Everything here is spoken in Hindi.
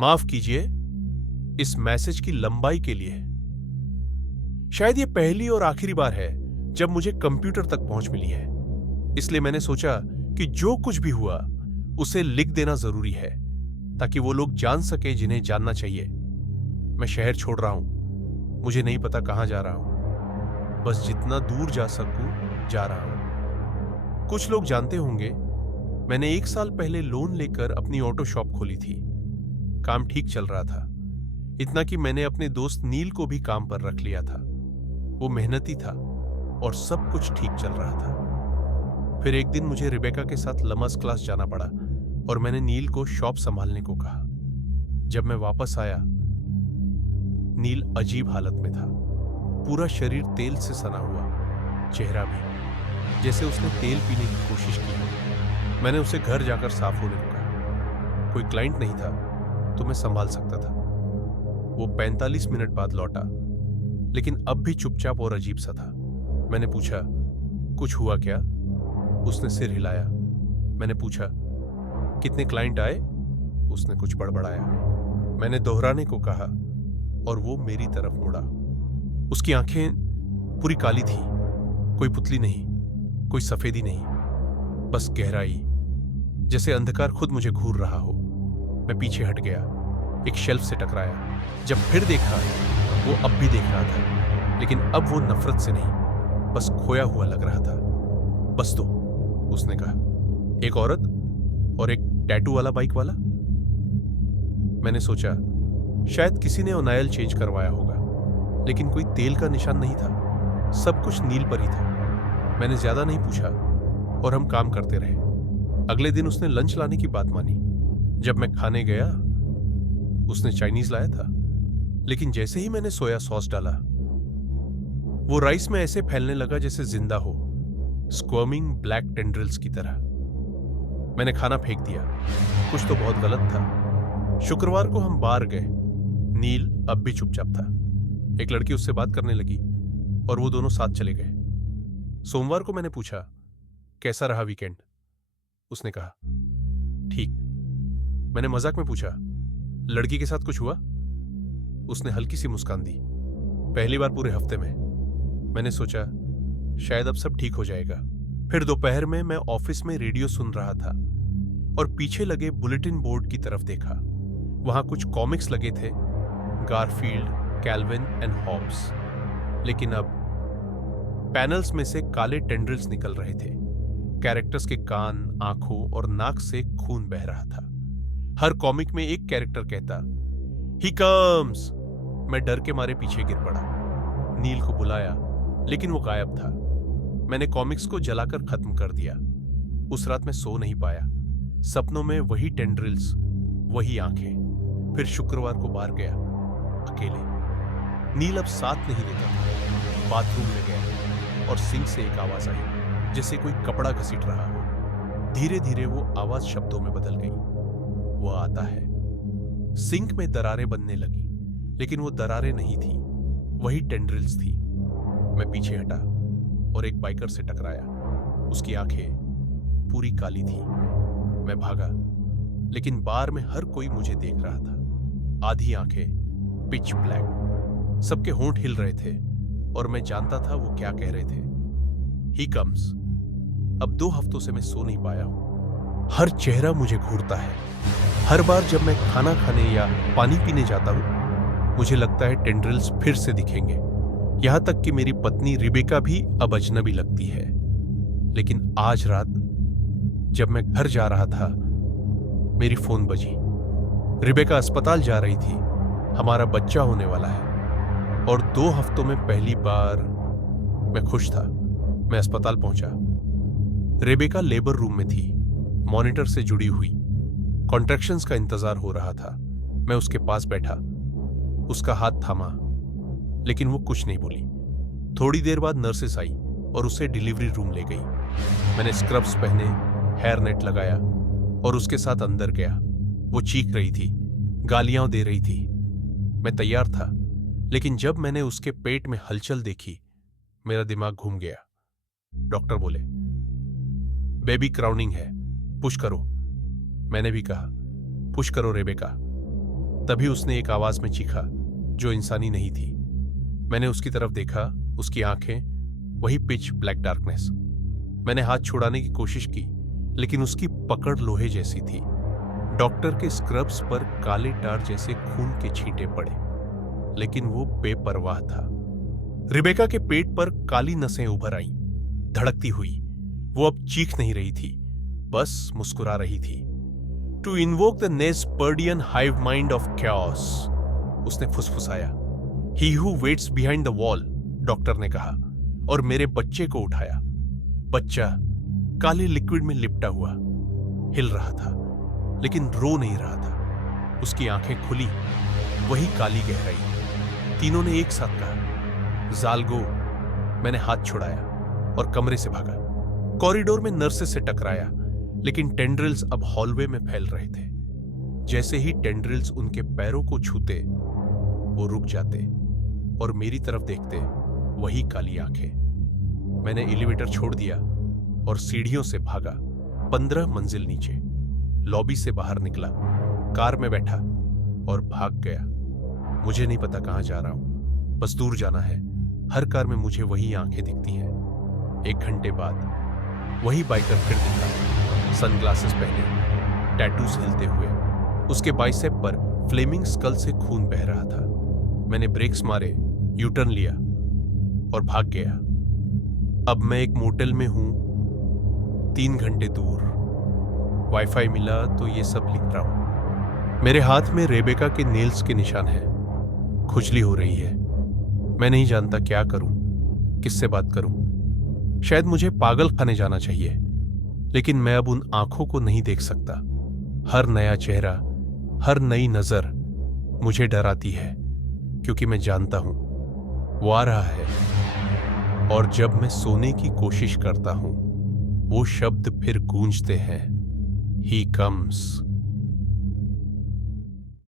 माफ कीजिए इस मैसेज की लंबाई के लिए। शायद ये पहली और आखिरी बार है जब मुझे कंप्यूटर तक पहुंच मिली है, इसलिए मैंने सोचा कि जो कुछ भी हुआ उसे लिख देना जरूरी है ताकि वो लोग जान सके जिन्हें जानना चाहिए। मैं शहर छोड़ रहा हूं, मुझे नहीं पता कहां जा रहा हूं, बस जितना दूर जा सकूं जा रहा हूं। कुछ लोग जानते होंगे मैंने 1 साल पहले लोन लेकर अपनी ऑटो शॉप खोली थी। काम ठीक चल रहा था, इतना कि मैंने अपने दोस्त नील को भी काम पर रख लिया था। वो मेहनती था और सब कुछ ठीक चल रहा था। फिर एक दिन मुझे रिबेका के साथ लमस क्लास जाना पड़ा और मैंने नील को शॉप संभालने को कहा। जब मैं वापस आया, नील अजीब हालत में था। पूरा शरीर तेल से सना हुआ, चेहरा भी, जैसे उसने तेल पीने की कोशिश की हो। मैंने उसे घर जाकर साफ होने को कहा। कोई क्लाइंट नहीं था तो मैं संभाल सकता था। वो 45 मिनट बाद लौटा, लेकिन अब भी चुपचाप और अजीब सा था। मैंने पूछा, कुछ हुआ क्या? उसने सिर हिलाया। मैंने पूछा, कितने क्लाइंट आए? उसने कुछ बड़बड़ाया। मैंने दोहराने को कहा और वो मेरी तरफ मुड़ा। उसकी आंखें पूरी काली थी, कोई पुतली नहीं, कोई सफेदी नहीं, बस गहराई, जैसे अंधकार खुद मुझे घूर रहा हो। मैं पीछे हट गया, एक शेल्फ से टकराया। जब फिर देखा, वो अब भी देख रहा था, लेकिन अब वो नफरत से नहीं, बस खोया हुआ लग रहा था। बस दो, उसने कहा। एक औरत और एक टैटू वाला बाइक वाला। मैंने सोचा शायद किसी ने ऑयल चेंज करवाया होगा, लेकिन कोई तेल का निशान नहीं था। सब कुछ नील पर ही था। मैंने ज्यादा नहीं पूछा और हम काम करते रहे। अगले दिन उसने लंच लाने की बात मानी। जब मैं खाने गया, उसने चाइनीज लाया था, लेकिन जैसे ही मैंने सोया सॉस डाला, वो राइस में ऐसे फैलने लगा जैसे जिंदा हो, स्क्वर्मिंग ब्लैक टेंड्रिल्स की तरह। मैंने खाना फेंक दिया। कुछ तो बहुत गलत था। शुक्रवार को हम बार गए। नील अब भी चुपचाप था। एक लड़की उससे बात करने लगी और वो दोनों साथ चले गए। सोमवार को मैंने पूछा, कैसा रहा वीकेंड? उसने कहा, ठीक। मैंने मजाक में पूछा, लड़की के साथ कुछ हुआ? उसने हल्की सी मुस्कान दी। पहली बार पूरे हफ्ते में। मैंने सोचा शायद अब सब ठीक हो जाएगा। फिर दोपहर में मैं ऑफिस में रेडियो सुन रहा था और पीछे लगे बुलेटिन बोर्ड की तरफ देखा। वहां कुछ कॉमिक्स लगे थे, गारफील्ड, कैल्विन एंड हॉब्स। लेकिन अब पैनल्स में से काले टेंड्रिल्स निकल रहे थे। कैरेक्टर्स के कान, आंखों और नाक से खून बह रहा था। हर कॉमिक में एक कैरेक्टर कहता, ही कम्स। मैं डर के मारे पीछे गिर पड़ा। नील को बुलाया, लेकिन वो गायब था। मैंने कॉमिक्स को जलाकर खत्म कर दिया। उस रात मैं सो नहीं पाया। सपनों में वही टेंड्रिल्स, वही आंखें। फिर शुक्रवार को बाहर गया, अकेले। नील अब साथ नहीं देता था। बाथरूम में गया और सिंक से एक आवाज आई, जैसे कोई कपड़ा घसीट रहा हो। धीरे धीरे वो आवाज शब्दों में बदल गई। वो आता है। सिंक में दरारें बनने लगी, लेकिन वो दरारें नहीं थी, वही टेंड्रिल्स थी। मैं पीछे हटा और एक बाइकर से टकराया। उसकी आंखें पूरी काली थी। मैं भागा, लेकिन बार में हर कोई मुझे देख रहा था। आधी आंखें पिच ब्लैक। सबके होंठ हिल रहे थे और मैं जानता था वो क्या कह रहे थे। He comes. अब 2 हफ्तों से मैं सो नहीं पाया हूं। हर चेहरा मुझे घूरता है। हर बार जब मैं खाना खाने या पानी पीने जाता हूं, मुझे लगता है टेंड्रिल्स फिर से दिखेंगे। यहां तक कि मेरी पत्नी रिबेका भी अब अजनबी लगती है। लेकिन आज रात जब मैं घर जा रहा था, मेरी फोन बजी। रिबेका अस्पताल जा रही थी। हमारा बच्चा होने वाला है और 2 हफ्तों में पहली बार। मैं खुश था। मैं अस्पताल पहुंचा। रिबेका लेबर रूम में थी, मॉनिटर से जुड़ी हुई। कॉन्ट्रैक्शंस का इंतजार हो रहा था। मैं उसके पास बैठा, उसका हाथ थामा, लेकिन वो कुछ नहीं बोली। थोड़ी देर बाद नर्सेस आई और उसे डिलीवरी रूम ले गई। मैंने स्क्रब्स पहने, हेयर नेट लगाया और उसके साथ अंदर गया। वो चीख रही थी, गालियां दे रही थी। मैं तैयार था, लेकिन जब मैंने उसके पेट में हलचल देखी, मेरा दिमाग घूम गया। डॉक्टर बोले, बेबी क्राउनिंग है, पुश करो। मैंने भी कहा, पुश करो रेबेका। तभी उसने एक आवाज में चीखा जो इंसानी नहीं थी। मैंने उसकी तरफ देखा, उसकी आंखें, वही पिच ब्लैक डार्कनेस। मैंने हाथ छुड़ाने की कोशिश की, लेकिन उसकी पकड़ लोहे जैसी थी। डॉक्टर के स्क्रब्स पर काले टार जैसे खून के छींटे पड़े, लेकिन वो बेपरवाह था। रिबेका के पेट पर काली नसें उभर आईं, धड़कती हुई। वो अब चीख नहीं रही थी, बस मुस्कुरा रही थी। To invoke the Nesperdian hive mind of chaos, उसने फुसफुसाया। He who waits behind the wall, doctor ने कहा, और मेरे बच्चे को उठाया। बच्चा काले लिक्विड में लिपटा हुआ हिल रहा था, लेकिन रो नहीं रहा था। उसकी आंखें खुली, वही काली गहराई। तीनों ने एक साथ कहा, जालगो। मैंने हाथ छुड़ाया और कमरे से भागा। कॉरिडोर में नर्सेस से टकराया, लेकिन टेंड्रिल्स अब हॉलवे में फैल रहे थे। जैसे ही टेंड्रिल्स उनके पैरों को छूते, वो रुक जाते और मेरी तरफ देखते, वही काली आंखें। मैंने एलिवेटर छोड़ दिया और सीढ़ियों से भागा। 15 मंजिल नीचे, लॉबी से बाहर निकला, कार में बैठा और भाग गया। मुझे नहीं पता कहां जा रहा हूं, बस दूर जाना है। हर कार में मुझे वही आंखें दिखती हैं। 1 घंटे बाद वही बाइकर फिर दिखा, सनग्लासेस पहने, टैटूज हिलते हुए। उसके बाइसेप पर फ्लेमिंग स्कल से खून बह रहा था। मैंने ब्रेक्स मारे, यूटर्न लिया और भाग गया। अब मैं एक मोटेल में हूं, 3 घंटे दूर। वाईफाई मिला तो ये सब लिख रहा हूं। मेरे हाथ में रेबेका के नेल्स के निशान हैं। खुजली हो रही है। मैं नहीं जानता क्या करूं, किससे बात करूं। शायद मुझे पागल खाने जाना चाहिए, लेकिन मैं अब उन आंखों को नहीं देख सकता। हर नया चेहरा, हर नई नजर मुझे डराती है, क्योंकि मैं जानता हूं वो आ रहा है। और जब मैं सोने की कोशिश करता हूं, वो शब्द फिर गूंजते हैं, ही कम्स।